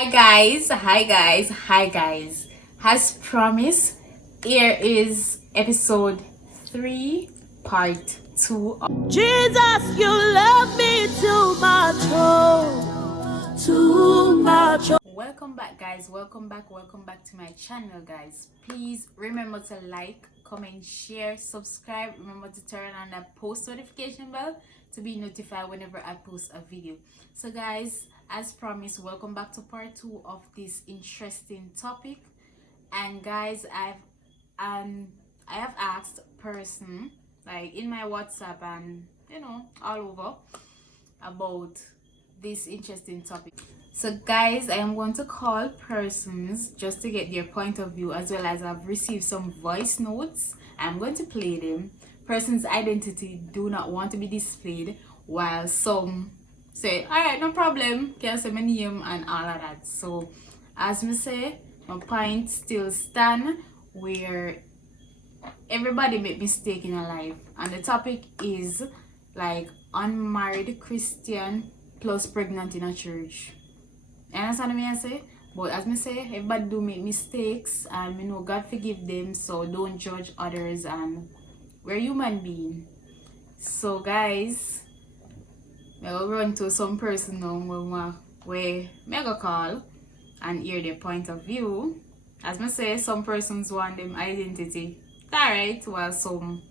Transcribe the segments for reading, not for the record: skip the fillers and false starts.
Hi guys. As promised, here is episode 3, part 2 of Jesus, you love me too much, oh, too much. Welcome back, guys. Welcome back to my channel, guys. Please remember to like, comment, share, subscribe. Remember to turn on that post notification bell to be notified whenever I post a video. So guys, as promised, welcome back to part 2 of this interesting topic. And guys, I have asked person like in my WhatsApp and all over about this interesting topic. So guys, I am going to call persons just to get their point of view, as well as I've received some voice notes. I'm going to play them. Persons' identity do not want to be displayed, while some say, alright, no problem, can say my name and all of that. So as me say, my point still stand where everybody make mistake in their life, and the topic is like unmarried Christian plus pregnant in a church. You understand what I say? But as me say, everybody do make mistakes, and God forgive them, so don't judge others, and we're human beings. So guys, I'll run to some person now where I go call and hear their point of view. As me say, some persons want them identity, alright, while some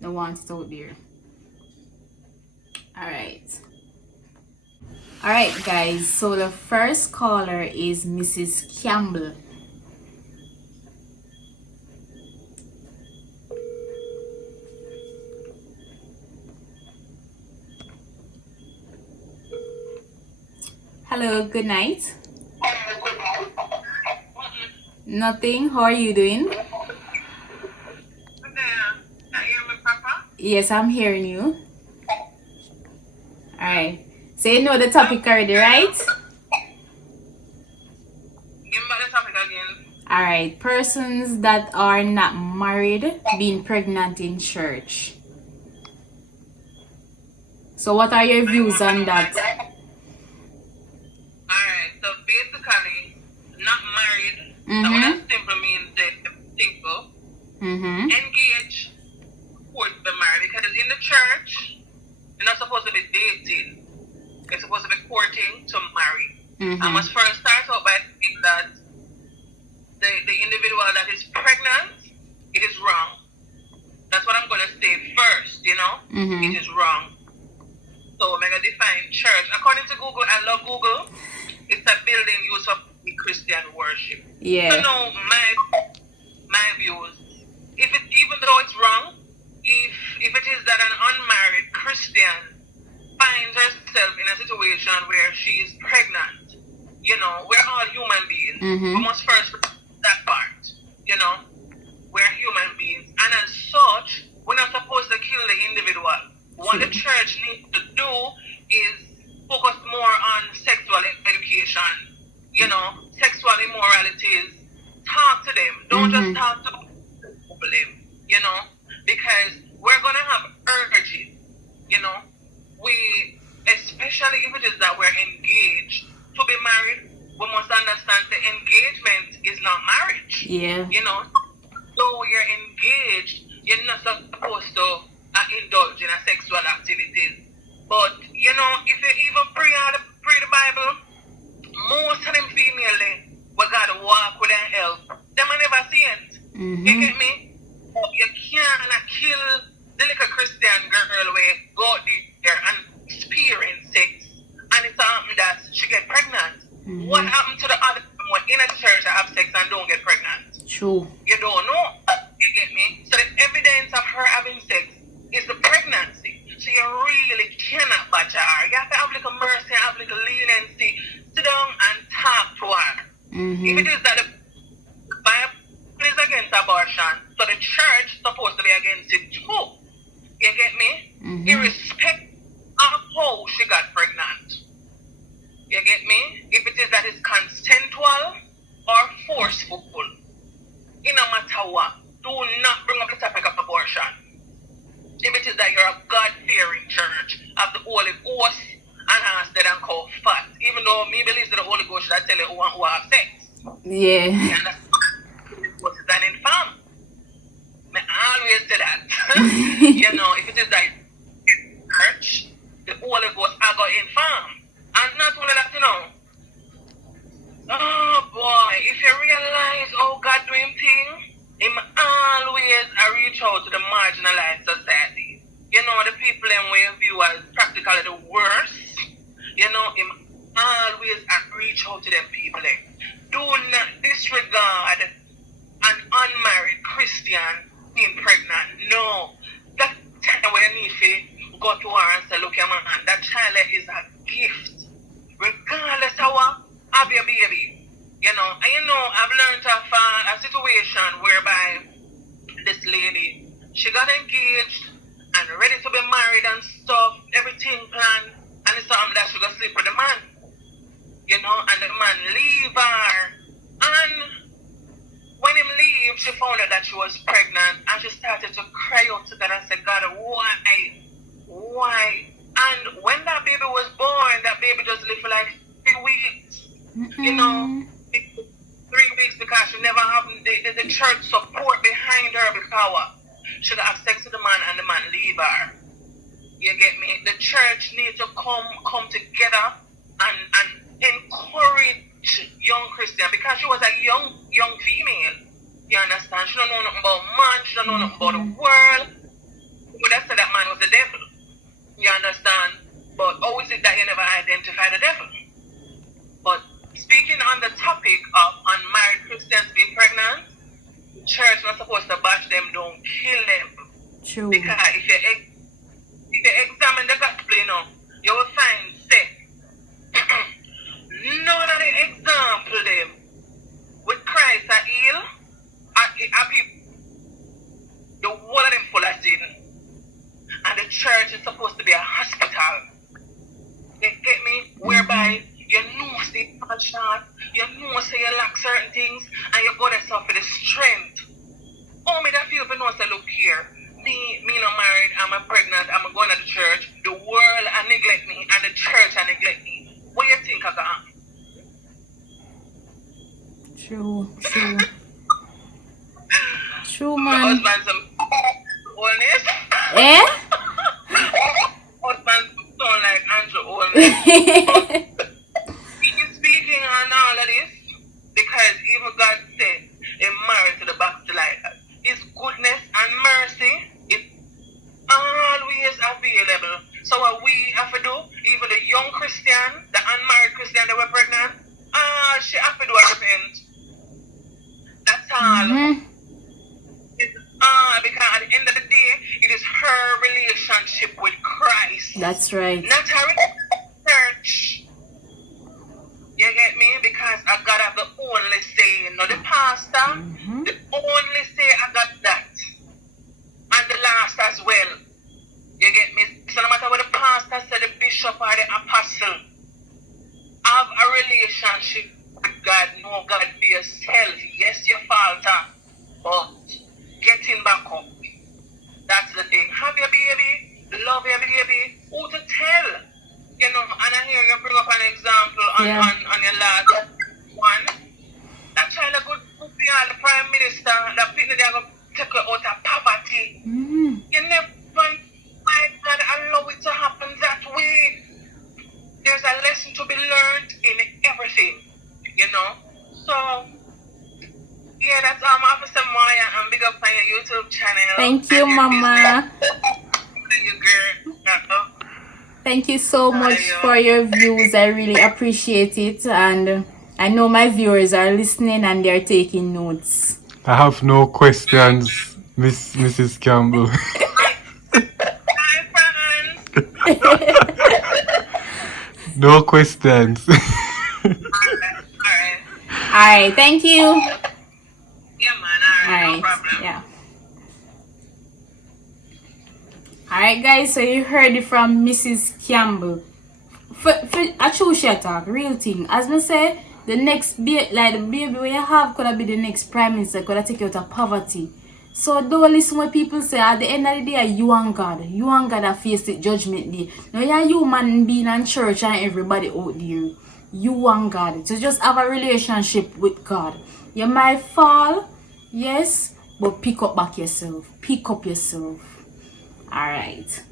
don't want it out there. Alright guys, so the first caller is Mrs. Campbell. Hello, good night. Nothing, how are you doing? Yes, I'm hearing you. Alright. So you know the topic already, right? Give me the topic again. Alright. Persons that are not married being pregnant in church. So what are your views on that? Alright, so basically, not married, that simply means that single, engaged, court be married, because in the church, you're not supposed to be dating. You're supposed to be courting to marry. I must first start out by saying that the individual that is pregnant, it is wrong. That's what I'm going to say first, It is wrong. So I'm going to define church. According to Google, I love Google. It's a building used for Christian worship. Yeah. So now my views. Even though it's wrong, if it is that an unmarried Christian finds herself in a situation where she is pregnant, we're all human beings. We must first that part, we're human beings, and as such, we're not supposed to kill the individual. What the church needs to do is focus more on sexual education, sexual immoralities. Talk to them. Don't just talk to them, because we're going to have urges, we, especially if it is that we're engaged to be married, we must understand the engagement is not marriage. Yeah. Though you're engaged, you're not supposed to indulge in a sexual activities. But, if you even pray the Bible, most of them female, we got to walk with their help. Them I never see it. You get me? You can't kill the little Christian girl where go out there and experience sex, and it's something that she get pregnant. What happened to the other women in a church that have sex and don't get pregnant? True. You don't know. You get me? So the evidence of her having sex is the pregnancy. So you really cannot batch her. You have to have like a mercy, have like a leniency. Sit down and talk to her. If it is that the Bible is against abortion, so the church is supposed to be against it too. You get me? Irrespective of how she got pregnant. You get me? If it is that it's consensual or forceful, it no matter what, do not bring up the topic of abortion. If it is that you're a God-fearing church of the Holy Ghost and ask them and call fat, even though me believes that the Holy Ghost should I tell you who and who have sex. Yeah. You understand? What is an infam? I always say that. You know, if it is like church, the Holy Ghost I got infam. And not only that, you know. Oh boy, if you realize how God doing things, him always reach out to the marginalized society. You know, the people in we view as practically the worst. You know, him always reach out to them people. Do not disregard an unmarried Christian being pregnant. No. That time when you need to go to her and say, look, your man, that child is a gift. Regardless of what, have your baby. You know, and you know, I've learned of a situation whereby this lady, she got engaged and ready to be married and stuff, everything planned, and it's something that she gonna sleep with the man. You know, and the man leave her. And when him leave, she found out that she was pregnant, and she started to cry out to God and say, God, why? Why? And when that baby was born, that baby just lived for like 3 weeks. You know, 3 weeks because she never have the church support behind her because she got have sex with the man and the man leave her. You get me? The church needs to come together and encourage young Christian because she was a young female. You understand? She don't know nothing about man, she don't know nothing about the world. But that's that man was the devil. You understand? But how is it that you never identify the devil? But speaking on the topic of unmarried Christians being pregnant, the church not supposed to bash them, don't kill them. True. Because if you examine the gospel, you know, you will find say none of the example them with Christ are ill, are people, the whole of them full of sin. And the church is supposed to be a hospital. You get me? Whereby you know say you short, you know say you lack certain things, and you go there for the strength. Oh, me that feel for no say, look here, me not married, I'm pregnant, I'm going to the church, the world I neglect me, and the church I neglect me. What do you think of that? True. True, My man. husband's honest. Eh? Husband sound like Andrew Olness. Speaking on all of this, because even God said, a married to the backslider. His goodness and mercy is always available. So what we have to do, even the young Christian, the unmarried Christian that were pregnant, she have to do a repent. That's all. Because at the end of the day, it is her relationship with Christ. That's right. Not her church. You get me? Because I got to have the only say. Not the pastor. The only say I got that. And the last as well. You get me? So no matter what the pastor said, the bishop or the apostle, have a relationship with God. Know God for yourself. Yes, you falter. But getting back up. That's the thing. Have your baby. Love your baby. Who to tell? You know, and I hear you bring up an example on your last one. That child a good be the prime minister, that people they are going to take her out of poverty. You never find God allow it to happen that way. There's a lesson to be learned in everything, you know. So yeah, that's Officer Moya, and big up on your YouTube channel. Thank you, Mama. You girl. Thank you so much for your views. I really appreciate it, and I know my viewers are listening and they're taking notes. I have no questions, Mrs. Campbell. No questions. Alright, thank you. Yeah, man. Alright, no problem. Yeah. Alright, guys, so you heard it from Mrs. Campbell. For a true share talk, real thing. As I say, the next baby, like the baby we have, could be the next prime minister, could take you out of poverty. So don't listen what people say. At the end of the day, you and God that face the judgment day. Now you're human being and church and everybody out there. you and God. To just have a relationship with God. You might fall, yes, but pick up back yourself. Pick up yourself. Alright.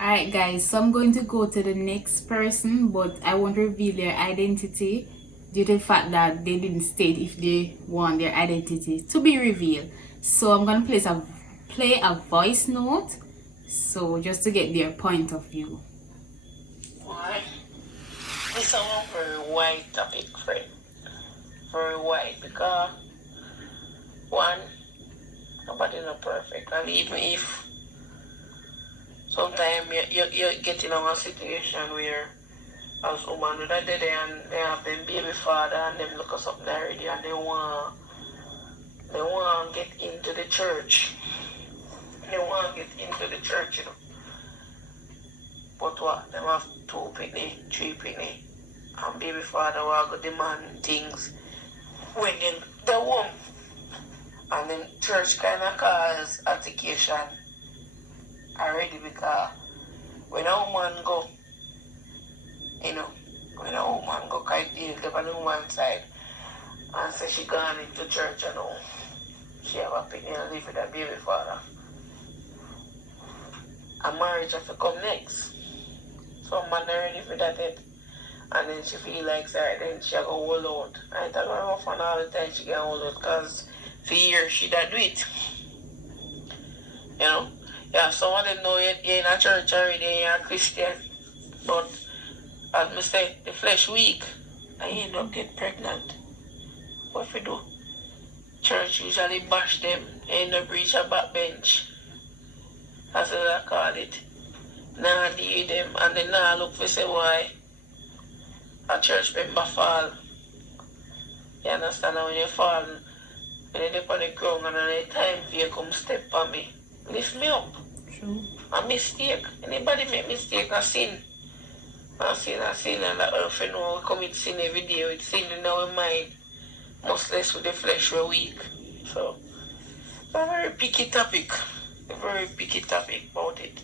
Alright guys, so I'm going to go to the next person, but I won't reveal their identity due to the fact that they didn't state if they want their identity to be revealed. So I'm going to play a voice note, so just to get their point of view. Why? It's a very wide topic, friend. Very wide, because one, nobody not perfect, and even if sometimes you get in a situation where as woman with a dead and they have them baby father and them look at something already and they want to get into the church. They want to get into the church, you know. But what? They have 2 penny, 3 penny, and baby father will go demand things when they won't. And then church kind of cause altercation already, because when a woman go, you know, when a woman go kind of on the woman's side and say she gone into church, you know, she have a penny and live with a baby father. A marriage has to come next. So man ready for that it. And then she feel like sorry, then she go hold out. I tell her how fun all the time she can hold out, because for years she da do it. You know? Yeah, some of them know you're in a church already, you're a Christian. But as I say, the flesh weak and you end up get pregnant. What if you do? Church usually bash them, end up reach a backbench. That's what I call it. Now deal them and then now look for say why a church member fall. You understand? When you fall, when you're on the ground and the time for you come step on me, lift me up. True. A mistake. Anybody make mistake or sin? I sin and that earth, you know, we commit sin every day. With sin in our mind, much less with the flesh we're weak. So, a very picky topic. A very picky topic about it.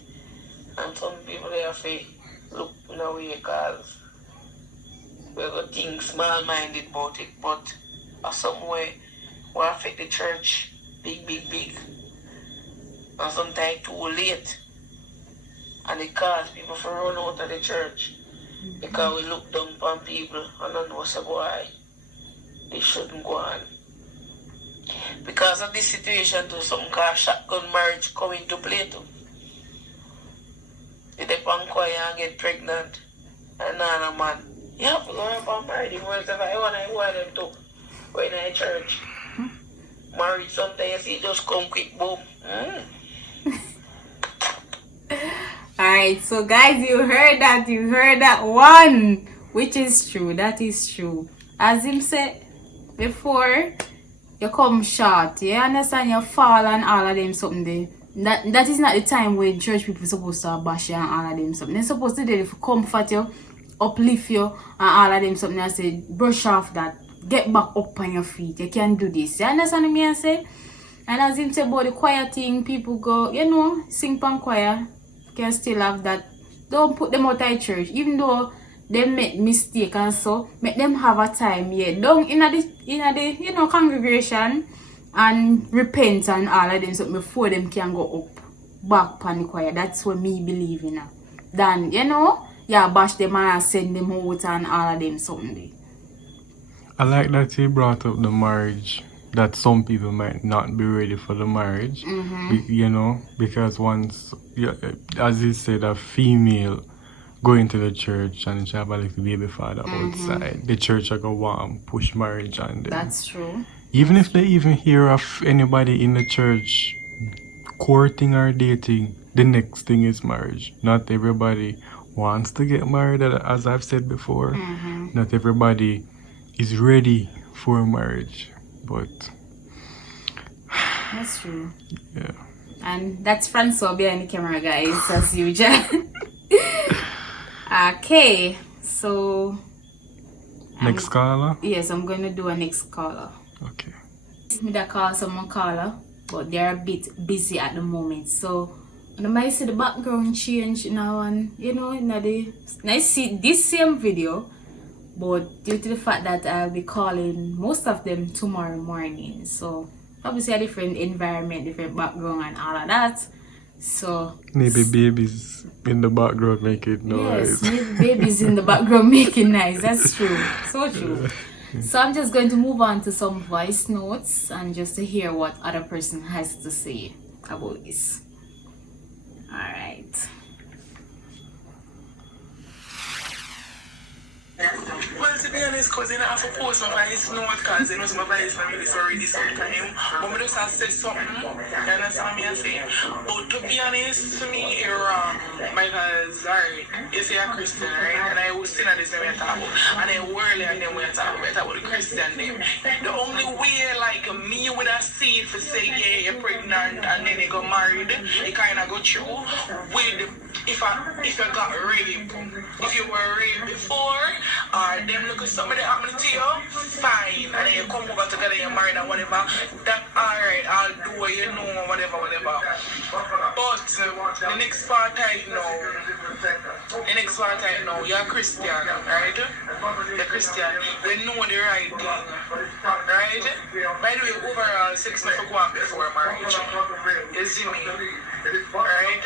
And some people they have to look in a way because we're going to think small-minded about it, but some way will affect the church big. And sometimes too late. And it cause people to run out of the church because we look down upon people and don't know why they shouldn't go on. Because of this situation too, some kind of shotgun marriage come into play too. They depend quiet and get pregnant and now man. You have to go up and marry the world if I want them to go in a church. Married sometimes you see just come quick boom. Alright, so guys, you heard that one, which is true. That is true. As him said before, you come short, you understand, you fall and all of them something there. That is not the time when church people supposed to bash you and all of them something. They're supposed to do it to comfort you, uplift you and all of them something. I say brush off that, get back up on your feet. You can do this. You understand me I say? And as him say about the choir thing, people go, you know, sing pan choir, can still have that. Don't put them out of church, even though they make mistake and so make them have a time, yeah. Don't in the you know congregation and repent and all of them so before them can go up back pan the choir. That's what me believe in. Then you know, yeah, bash them and send them out and all of them something. I like that he brought up the marriage, that some people might not be ready for the marriage, you know, because once, as he said, a female go into the church and she have a little baby father outside, the church are going to want to push marriage on them. That's true. Even if they even hear of anybody in the church courting or dating, the next thing is marriage. Not everybody wants to get married, as I've said before. Not everybody is ready for marriage, but that's true. Yeah. And that's Francois behind the camera, guys, as usual. Okay, so next caller? Yes, I'm going to do a next caller. Okay. Me that call someone caller, but they're a bit busy at the moment. So I might see the background change now, and you know, in the I see this same video, but due to the fact that I'll be calling most of them tomorrow morning, so obviously a different environment, different background and all of that. So maybe babies in the background make it noise. yes, maybe babies in the background making noise. That's true. So true. So I'm just going to move on to some voice notes and just to hear what other person has to say about this. Alright. Well, to be honest, cousin, I suppose my voice note because you know my voice family is already sometime. But me just have said something. You understand me? I say. But to be honest, to me, you're wrong. Because, alright, you say a Christian, right? And I was still at this name we talk about. And then worldly and then we talk about the Christian name. The only way, like, me would have seen for say, yeah, you're pregnant and then you got married, you kind of go through with if you got raped. If you were raped before, or them look at somebody happened to you, fine. And then you come over together, you're married and whatever. That alright, I'll do what you know, whatever. But the next part I know, you're a Christian, right? You're Christian. You know the right thing, right? By the way, overall, sex never go on before marriage. You see me? Right?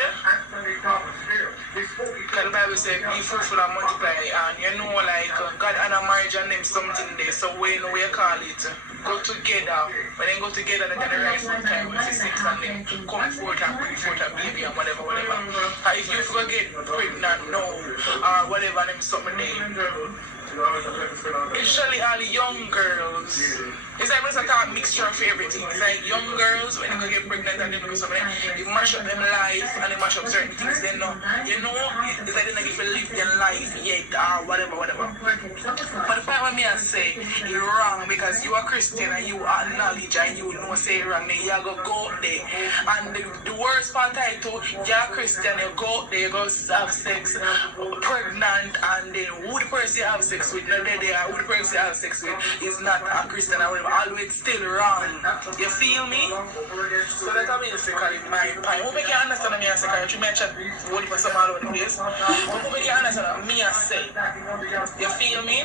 Because the Bible says, be fruitful and multiply. And you know, like, God and a marriage and them something there. So we know we call it. Go together. When they go together, they can rise from time. If it's 6 and then come forth and bring forth a baby and whatever. If you forget pregnant, no, or whatever, them something there. Usually all the young girls, it's like it's like a mixture of everything. It's like young girls when they go get pregnant and they do something, they mash up them life and they mash up certain things. They know, it's like they don't even live their life yet or whatever. But the point what me I say, you're wrong because you are Christian and you acknowledge and you know say wrong, then you go out there. And the worst part I told, you're Christian, you go out there, you go have sex, pregnant, and then who the person you have sex with, not there, who the person you have sex with is not a Christian or whatever, always still wrong. You feel me? So that's how basically my point. Who make you understand me I say, because you may chat what for some all over the place. But who make you understand me I say? You feel me?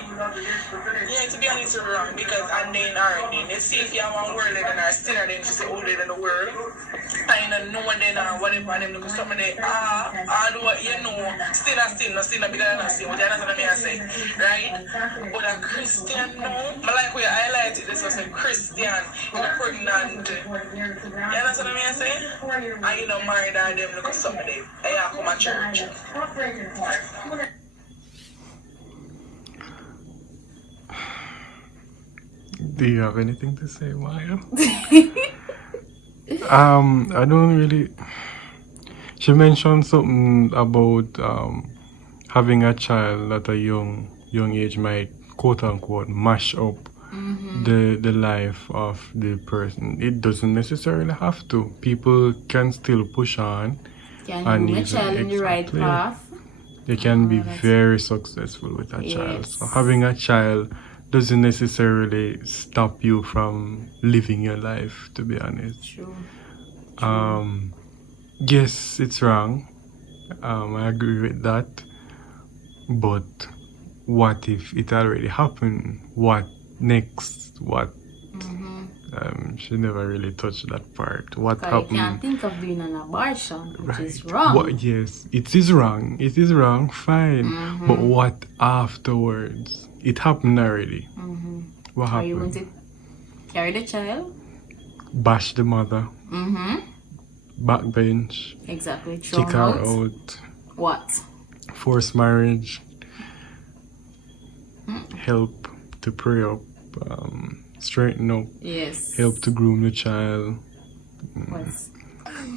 Yeah, to be honest, you're wrong because and then already, let's see if you have one word and I still and then she say older than the world. I don't know what then whatever and them look some of the do what you know, still not bigger than us. What you understand me I say? Right? But a Christian no. I like where you highlighted this was a Christian, you're pregnant. You understand me I say? And you know married and them look some of them. I have come to church. Do you have anything to say, Maya? I don't really. She mentioned something about having a child at a young age might quote unquote mash up the life of the person. It doesn't necessarily have to. People can still push on Can move a child in the right path. They can be very successful with a child. So having a child doesn't necessarily stop you from living your life, to be honest. True. Yes, it's wrong. I agree with that. But what if it already happened? What next? What? She never really touched that part. What happened? You can't think of doing an abortion, which is wrong. What, yes, it is wrong. It is wrong, fine. But what afterwards? It happened already. What happened? Are you going to carry the child? Bash the mother. Backbench. Exactly. Kick her out. What? Forced marriage. Help to pray up. Straighten up. Yes. Help to groom the child.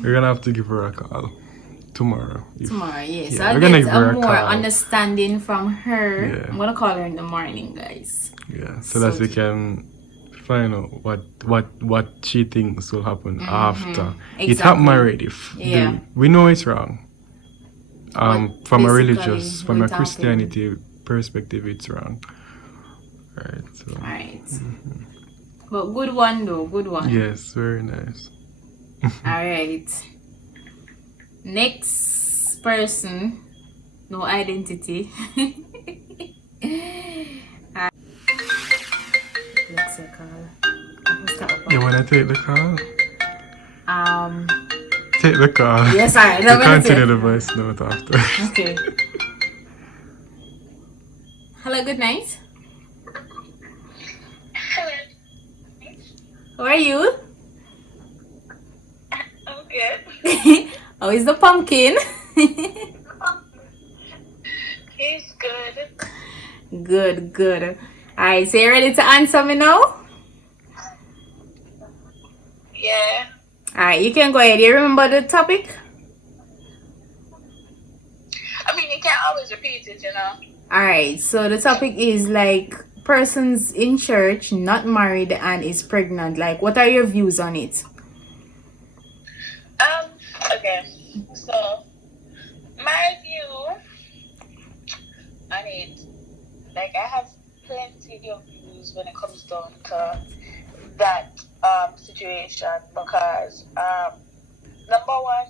We're gonna have to give her a call tomorrow. Tomorrow, yes. Yeah, I'll get a more understanding from her. Yeah. I'm gonna call her in the morning, guys. Yeah, so that we can find out what she thinks will happen after. Exactly. It happened already. We know it's wrong. From a religious, from a Christianity perspective, it's wrong. Right. So. Alright. But good one though, good one. Yes, very nice. Alright. Next person, no identity. You wanna take the call? Um. Take the call. Yes, alright. We'll continue the voice note after. Okay. Hello, good night. How are you? I'm good. How is the pumpkin? He's good. Good, good. Alright, so you ready to answer me now? Yeah. Alright, you can go ahead. You remember the topic? I mean, you can't always repeat it, you know. Alright, so the topic is like persons in church not married and is pregnant. Like, what are your views on it? Okay. So, my view on it, like, I have plenty of views when it comes down to that situation because number one,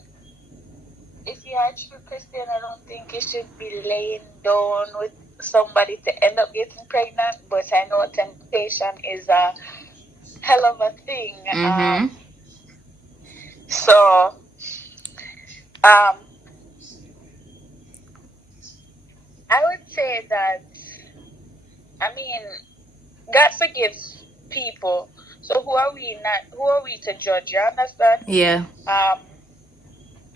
if you are a true Christian, I don't think you should be laying down with somebody to end up getting pregnant. But I know temptation is a hell of a thing. So, I would say that, I mean, God forgives people. So who are we to judge? You understand? Yeah.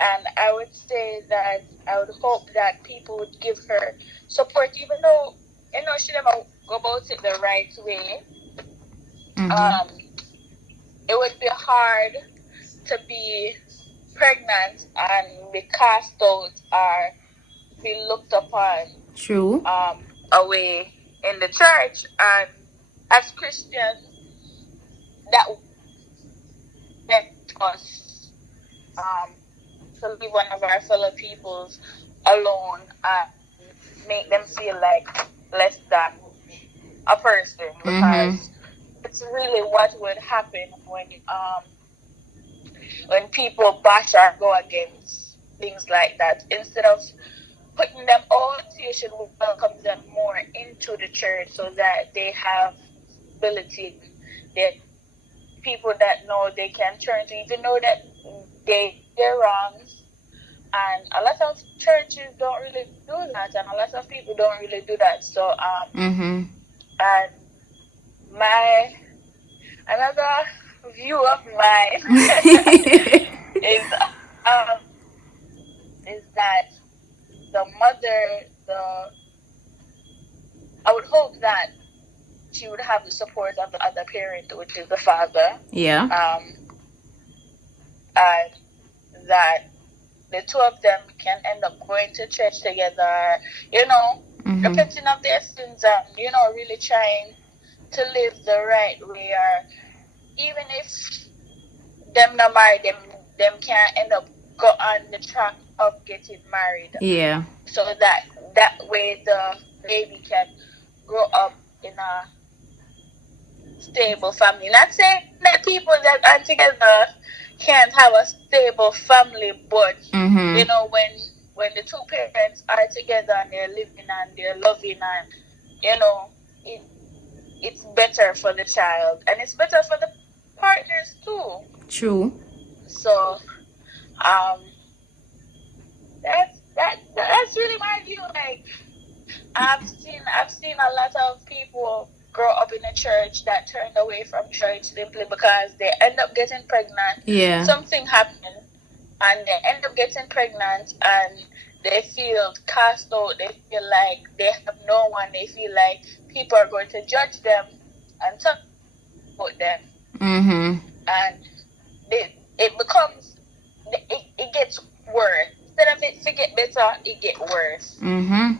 And I would say that I would hope that people would give her support, even though, you know, she never go about it the right way. It would be hard to be pregnant and be cast out or be looked upon. True. Away in the church, and as Christians, that would affect us to leave one of our fellow peoples alone and make them feel like less than a person, because it's really what would happen when people bash or go against things like that. Instead of putting them out, you should welcome them more into the church so that they have ability, that people that know they can turn to, even know that they're wrong. And a lot of churches don't really do that, and a lot of people don't really do that. So and another view of mine is that the mother, I would hope that she would have the support of the other parent, which is the father. Yeah. And that the two of them can end up going to church together, you know, repenting of their sins and, you know, really trying to live the right way. Or even if them not married, them can end up go on the track of getting married. Yeah. So that way the baby can grow up in a stable family. Not saying that people that are together can't have a stable family, but you know, when the two parents are together and they're living and they're loving, and you know, it's better for the child and it's better for the partners too. True. So that's really my view. Like, I've seen a lot of people grow up in a church that turned away from church simply because they end up getting pregnant. Yeah. Something happened and they end up getting pregnant and they feel cast out. They feel like they have no one. They feel like people are going to judge them and talk about them. And it becomes, it gets worse. Instead of it to get better, it gets worse. And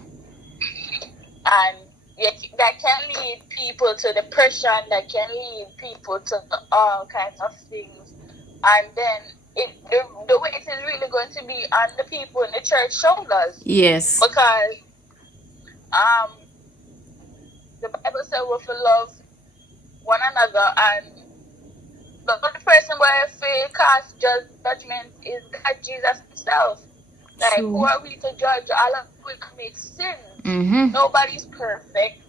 that can lead people to depression, that can lead people to all kinds of things. And then the weight is really going to be on the people in the church shoulders. Yes. Because the Bible says we're to love one another, and the only person where if we cast judgment is God, Jesus himself. Like, who are we to judge? All of we commit sin. Nobody's perfect.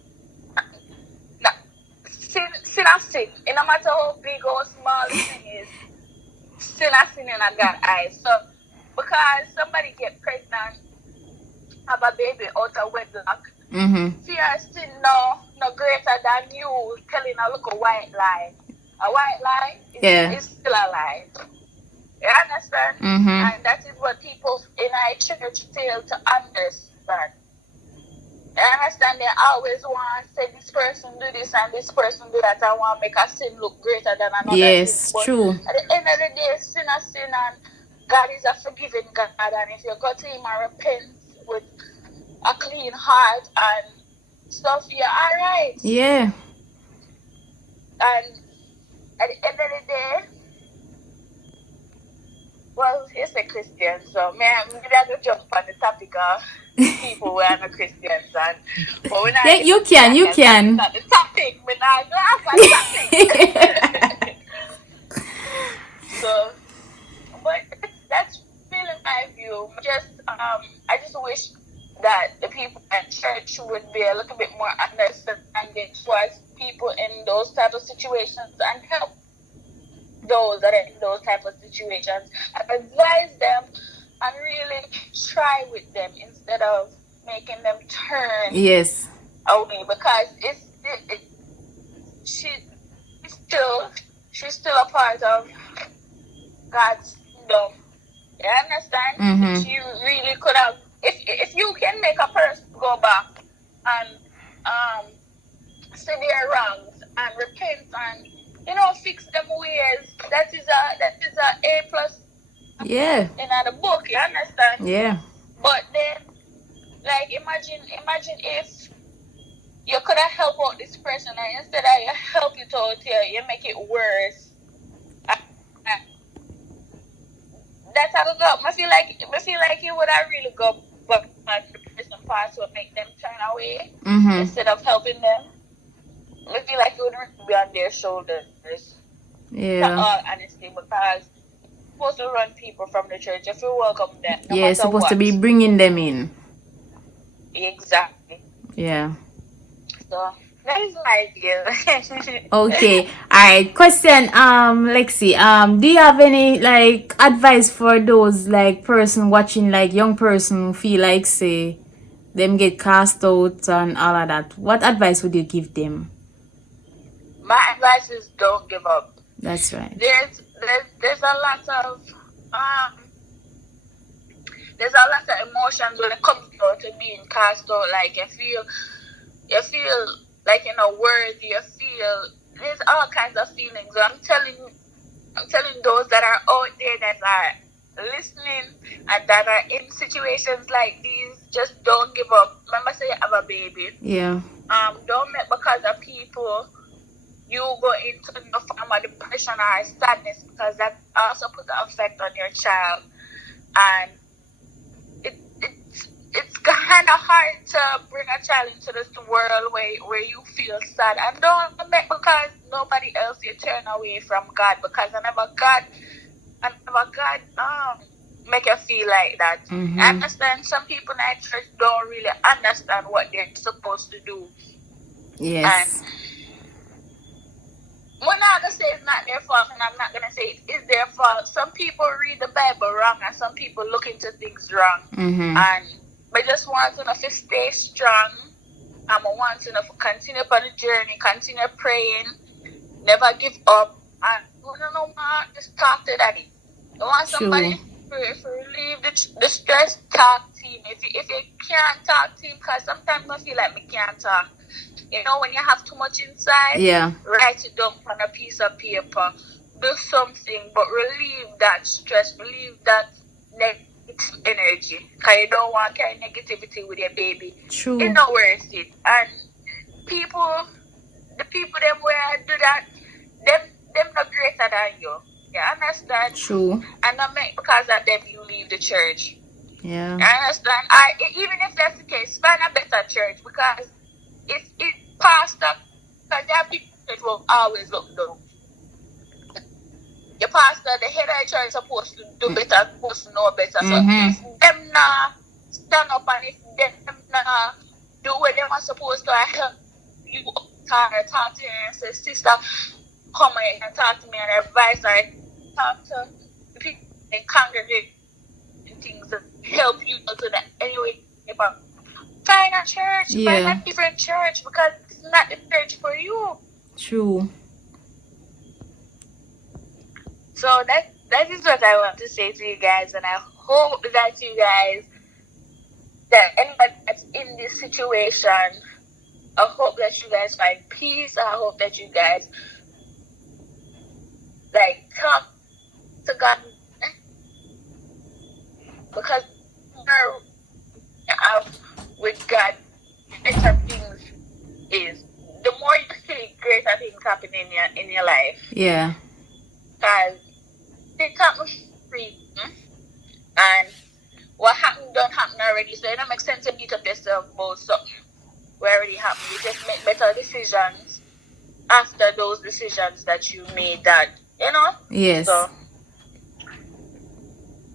sin a sin. It no matter how big or small the sin is, sin a sin in a God's eyes. So because somebody get pregnant, have a baby out of wedlock, fear sin no greater than you telling a little white lie. A white lie is still a lie. You understand? And that is what people in our church fail to understand. You understand? They always want to say this person do this and this person do that. I want to make a sin look greater than another. Yes, But true. at the end of the day, sin is sin, and God is a forgiving God. And if you go to Him and repent with a clean heart and stuff, you're alright. Yeah. And at the end of the day, well, he's a Christian, so maybe I don't jump on the topic of people who are not Christians. And, but when Yeah, you can. Not the topic, but I don't have a topic. So, but that's really my view. I just wish that the people at church would be a little bit more understanding towards people in those type of situations and help those that are in those type of situations and advise them and really try with them instead of making them turn Yes. away, because she's still a part of God's kingdom. You understand? She really could have, if you can make a person go back and say their wrongs and repent and fix them ways, that is a A+. Yeah. In the book, you understand? Yeah. But then, like, imagine if you could have helped out this person, and instead of you help it out here, you make it worse. That's how it go. I feel like you would have really go back at the person past to make them turn away instead of helping them. I feel like it would really be on their shoulders. Yeah. In all honesty, because you're supposed to run people from the church. If you welcome them, no Yeah, matter it's supposed what. to be bringing them in. Exactly. Yeah. So that is my view. Okay. Alright. Question, Lexi. Do you have any like advice for those like person watching, like young person who feel like say them get cast out and all of that? What advice would you give them? My advice is don't give up. That's right. There's a lot of emotions when it comes down to being cast out. Like you feel like you're not worthy. You feel there's all kinds of feelings. So I'm telling those that are out there that are listening and that are in situations like these, just don't give up. Remember, say you have a baby. Yeah. Don't make because of people you go into no form of depression or sadness, because that also puts an effect on your child. And it's kind of hard to bring a child into this world where you feel sad. And don't make because nobody else you turn away from God, because I never God make you feel like that. I understand some people in our church don't really understand what they're supposed to do. Yes. And we're not going to say it's not their fault, and I'm not going to say it is their fault. Some people read the Bible wrong, and some people look into things wrong. And I just want to stay strong. I want to continue on the journey, continue praying, never give up. And just talk to Daddy. You want somebody to relieve the stress, talk to him. If you can't talk to him, because sometimes I feel like me can't talk. When you have too much inside, write it down on a piece of paper. Do something, but relieve that stress, relieve that negative energy. Because you don't want to carry negativity with your baby. True. It's not worth it. And the people them where do that, them not greater than you. You understand? True. And not make because of them you leave the church. Yeah. You understand? Even if that's the case, find a better church, because it's pastor, because there are people that will always look down. Your pastor, the head of the church, is supposed to do better, supposed to know better. So if them not stand up and if them not do what they are supposed to help you talk to her and say, sister, come here and talk to me and advise her. Talk to the people and congregate and things that help you to that anyway. Find a church, find a different church because it's not the church for you. True. So that is what I want to say to you guys, and I hope that you guys, that anybody that's in this situation, I hope that you guys find peace. I hope that you guys like talk to God, because with God, better things is the more you see greater things happen in your life. Yeah. Because things happen free, and what happened don't happen already. So it don't make sense to beat up yourself about something where already happened. You just make better decisions after those decisions that you made. That Yes. So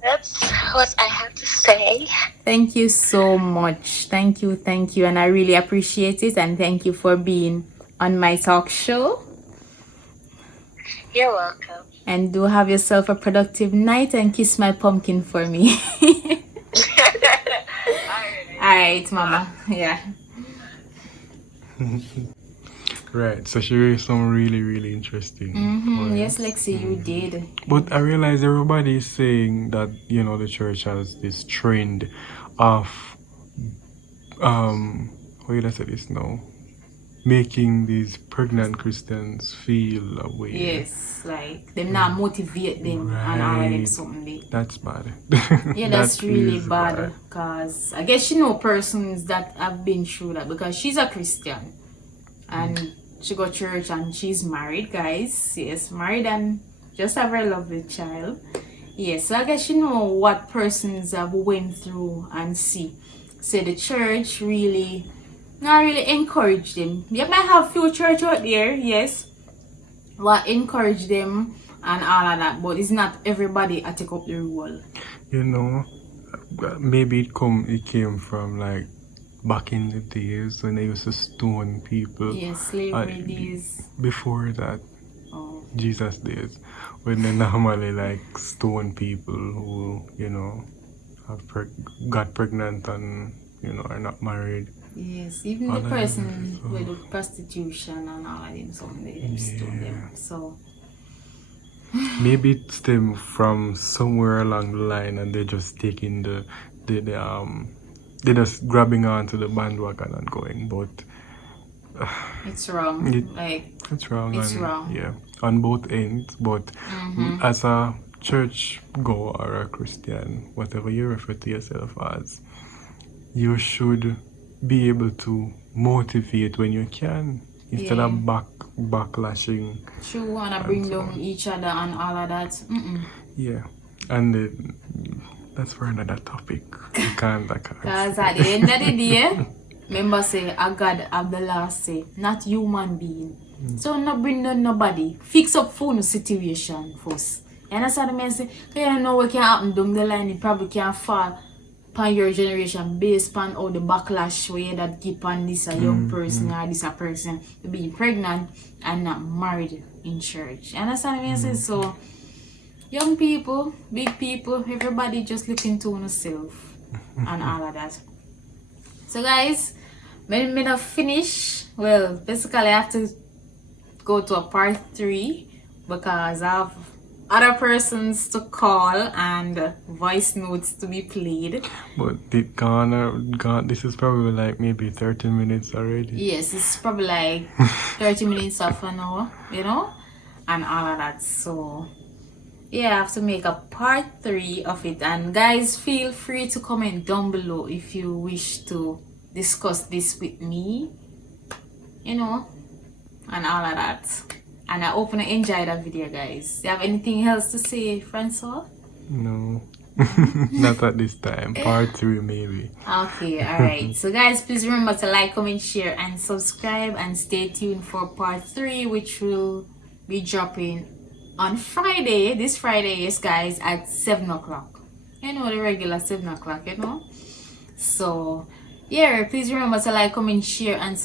that's what I have to say. Thank you so much. Thank you, and I really appreciate it, and thank you for being on my talk show. You're welcome. And do have yourself a productive night, and kiss my pumpkin for me. Alright, mama. Yeah. Right, so she raised some really, really interesting points. Yes, Lexi, you did. But I realize everybody is saying that, the church has this trend of, how do I say this now? Making these pregnant Christians feel a way. Yes, like them not motivate them and all of them something. That's bad. Yeah, that's really bad. Because I guess persons that have been through that, because she's a Christian and she got church and she's married, guys. Yes, married and just have a lovely child. Yes, so I guess what persons have went through and see. So the church really not really encourage them. You might have few church out there, yes, what encourage them and all of that, but it's not everybody I take up the role. Maybe it came from like back in the days when they used to stone people. Yes, slavery days. Before that, Jesus days, when they normally like stone people who have got pregnant and are not married. Yes, even the person with the prostitution and all of them, some they stone them. So maybe it stem from somewhere along the line, and they're just taking they're just grabbing onto the bandwagon and going, but it's wrong. It's wrong. It's wrong. Yeah, on both ends. But as a church goer or a Christian, whatever you refer to yourself as, you should be able to motivate when you can, instead of backlashing. True, wanna bring down each other and all of that. Yeah, and that's for another topic. You can't. Because at the end of the day, remember say, a God have the last say, not human being. So not bring down nobody. Fix up phone situation first. And that's what I say. You don't know what can happen down the line. It probably can fall upon your generation based on all the backlash where that keep on this a young person or this a person being pregnant and not married in church. And that's what I say. So young people, big people, everybody just look into yourself and all of that. So guys, when I finish, well, basically I have to go to a part 3 because I have other persons to call and voice notes to be played. But this is probably like maybe 30 minutes already. Yes, it's probably like 30 minutes of an hour, and all of that. So yeah, I have to make a part 3 of it. And guys, feel free to comment down below if you wish to discuss this with me, and all of that. And I hope you enjoyed that video, guys. You have anything else to say, Francois? No. Not at this time. Part 3 maybe. Okay, alright. So guys, please remember to like, comment, share, and subscribe. And stay tuned for part 3, which will be dropping on Friday. This Friday, yes guys, at 7 o'clock. The regular 7 o'clock, So yeah, please remember to like, comment, share, and subscribe.